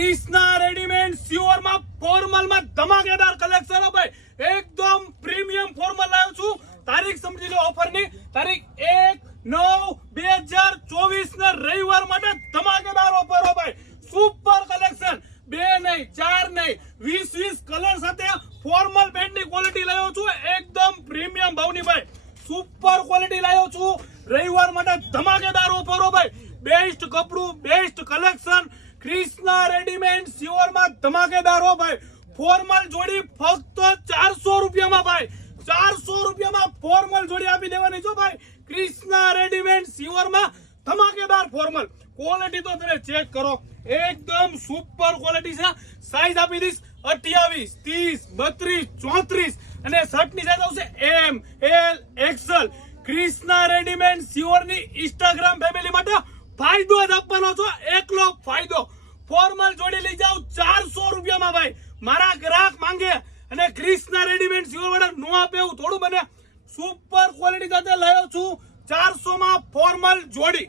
Krishna readymade sure માં formal માં ધમાકેદાર કલેક્શન હો ભાઈ, એકદમ પ્રીમિયમ ફોર્મલ લાવ્યો છું। તારીખ સમજી લો ઓફર ની, તારીખ 1/9/2024 ને રવિવાર માટે ધમાકેદાર ઓફર હો ભાઈ। સુપર કલેક્શન, 2 નહીં 4 નહીં 20 કલર સાથે ફોર્મલ પેન્ટ ની ક્વોલિટી લાવ્યો છું, એકદમ પ્રીમિયમ ભાવની ભાઈ, સુપર ક્વોલિટી લાવ્યો છું। રવિવાર માટે ધમાકેદાર ઓફર હો ભાઈ, બેસ્ટ કપડું, best collection, Krishna readymade sure માં ધમાકેદાર હો ભાઈ। ફોર્મલ જોડી ફક્ત 400 રૂપિયામાં ભાઈ, 400 રૂપિયામાં ફોર્મલ જોડી આપી દેવાની છો ભાઈ। ક્રિષ્ના રેડીમેડ સ્યોર માં ધમાકેદાર ફોર્મલ ક્વોલિટી તો તમે ચેક કરો, એકદમ સુપર ક્વોલિટી છે। સાઈઝ આપી દઈશ 28, 30, 32, 34 અને શર્ટ ની સાઈઝ આવશે M, L, XL। Krishna readymade sure ની ઇન્સ્ટાગ્રામ ફેમિલી માટે ફાયદો જ આપવાનો છો, એકલો ફાયદો। ફોર્મલ જોડી લઈ જાવ 400 રૂપિયામાં ભાઈ, મારા ગ્રાહક માંગે અને ક્રિષ્ના રેડીમેડ સ્યોર વાળા નો આપે એવું થોડું બને। સુપર ક્વોલિટી સાથે લાવ્યો છું 400 માં ફોર્મલ જોડી।